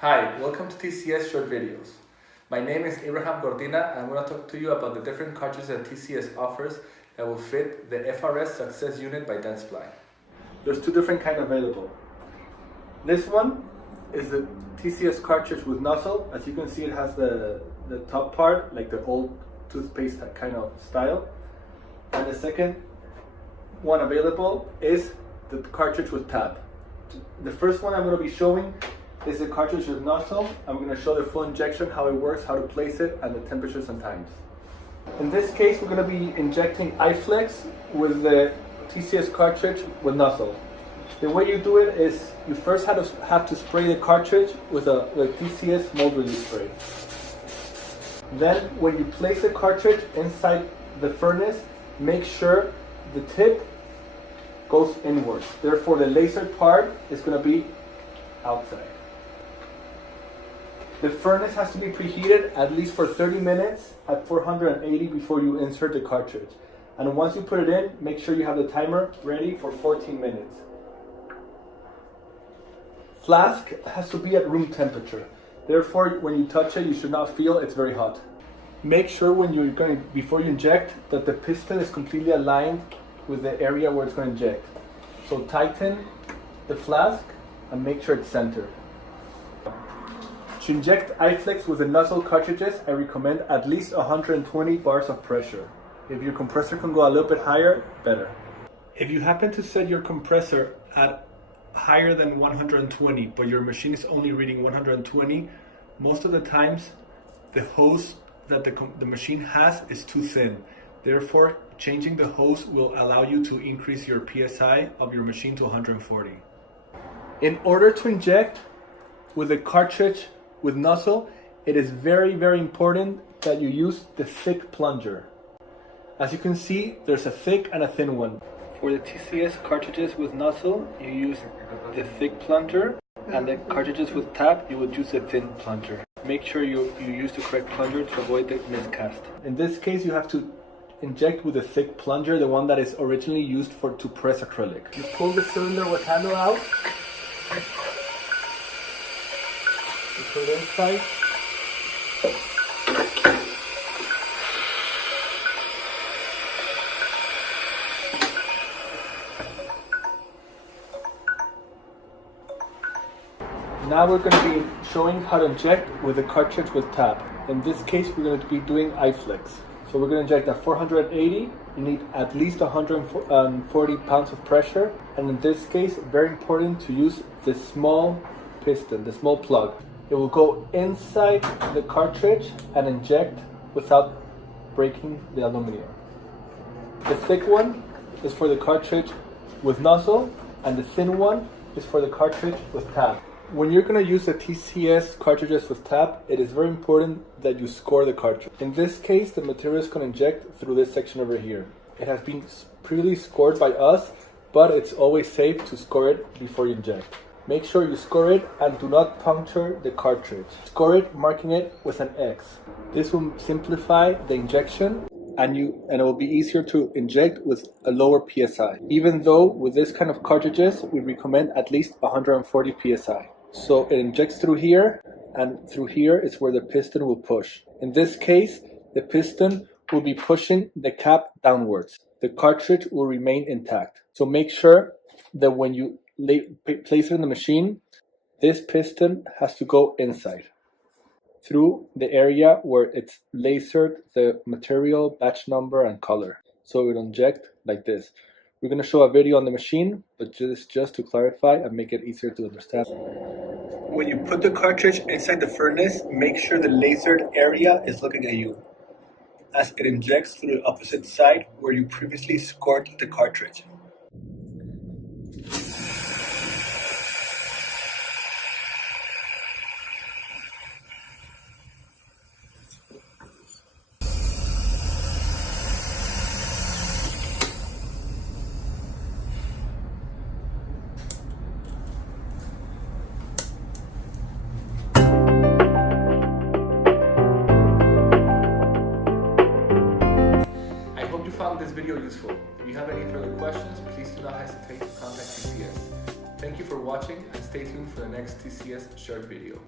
Hi, welcome to TCS Short Videos. My name is Abraham Cortina and I'm going to talk to you about the different cartridges that TCS offers that will fit the FRS Success Unit by Dentsply. There's two different kinds available. This one is the TCS cartridge with nozzle. As you can see, it has the top part, like the old toothpaste kind of style. And the second one available is the cartridge with tab. The first one I'm going to be showing is the cartridge with nozzle. I'm going to show the full injection, how it works, how to place it, and the temperatures and times. In this case, we're going to be injecting iFlex with the TCS cartridge with nozzle. The way you do it is you first have to spray the cartridge with the TCS mold release spray. Then when you place the cartridge inside the furnace, make sure the tip goes inwards. Therefore, the laser part is going to be outside. The furnace has to be preheated at least for 30 minutes at 480 before you insert the cartridge. And once you put it in, make sure you have the timer ready for 14 minutes. Flask has to be at room temperature. Therefore, when you touch it, you should not feel it's very hot. Make sure before you inject that the piston is completely aligned with the area where it's going to inject. So tighten the flask and make sure it's centered. To inject iFlex with the nozzle cartridges, I recommend at least 120 bars of pressure. If your compressor can go a little bit higher, better. If you happen to set your compressor at higher than 120, but your machine is only reading 120, most of the times the hose that the machine has is too thin. Therefore, changing the hose will allow you to increase your PSI of your machine to 140. In order to inject with a cartridge with nozzle, it is very, very important that you use the thick plunger. As you can see, there's a thick and a thin one. For the TCS cartridges with nozzle, you use the thick plunger, and the cartridges with tab, you would use the thin plunger. Make sure you use the correct plunger to avoid the miscast. In this case, you have to inject with a thick plunger, the one that is originally used to press acrylic. You pull the cylinder with handle out. You put it inside. Now we're going to be showing how to inject with a cartridge with tab. In this case, we're going to be doing iFlex. So we're going to inject at 480. You need at least 140 pounds of pressure. And in this case, very important to use the small piston, the small plug. It will go inside the cartridge and inject without breaking the aluminum. The thick one is for the cartridge with nozzle, and the thin one is for the cartridge with tab. When you're going to use the TCS cartridges with tab, it is very important that you score the cartridge. In this case, the material is going to inject through this section over here. It has been previously scored by us, but it's always safe to score it before you inject. Make sure you score it and do not puncture the cartridge. Score it, marking it with an X. This will simplify the injection and it will be easier to inject with a lower PSI. Even though with this kind of cartridges, we recommend at least 140 PSI. So it injects through here, and through here is where the piston will push. In this case, the piston will be pushing the cap downwards. The cartridge will remain intact. So make sure that when you place it in the machine, this piston has to go inside through the area where it's lasered the material, batch number, and color. So it will inject like this. We're going to show a video on the machine, but just to clarify and make it easier to understand. When you put the cartridge inside the furnace, make sure the lasered area is looking at you, as it injects through the opposite side where you previously scored the cartridge. Found this video useful. If you have any further questions, please do not hesitate to contact TCS. Thank you for watching and stay tuned for the next TCS short video.